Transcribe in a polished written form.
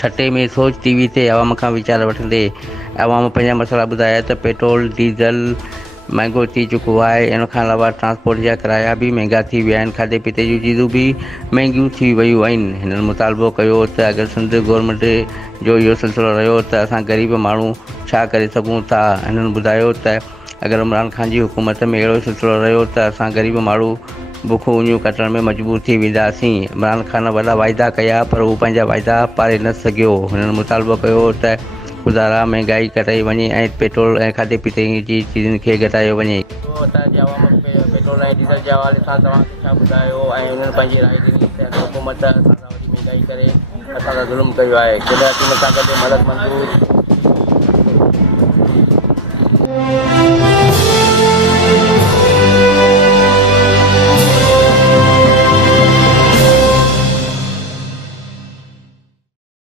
छठे में सोच टीवी ते अवाम खां वीचार वठंदे अवाम पंहिंजा मसइला ॿुधाया त पेट्रोल डीज़ल महांगो थी चुको आहे। इन खां अलावा ट्रांसपोर्ट जा किराया बि महांगा थी विया आहिनि, खाधे पीते जूं चीज़ूं बि महांगियूं थी वियूं आहिनि। हिननि मुतालबो कयो त अगरि सिंध गवर्नमेंट जो इहो सिलसिलो रहियो त असां ग़रीब माण्हू छा करे सघूं था। हिननि ॿुधायो त अगरि इमरान ख़ान जी हुकूमत में अहिड़ो सिलसिलो रहियो त असां ग़रीब माण्हू बुखूं उञूं कटण में मजबूर थी वेंदासीं। इमरान ख़ान वॾा वाइदा कया पर हू पंहिंजा वाइदा पारे न सघियो। हुननि मुतालबो कयो त गुज़ारा महांगाई घटाई वञे ऐं पेट्रोल ऐं खाधे पीते जी चीज़ुनि खे घटायो वञे। पेट्रोल ऐं डीज़ल जे हवाले सां तव्हांखे छा ॿुधायो ऐं हुननि पंहिंजी राय ॾिनी त हुकूमत असां सां वॾी महांगाई करे असां सां ज़ुल्म कयो आहे। क़ुदरती सां गॾु मदद मंज़ूर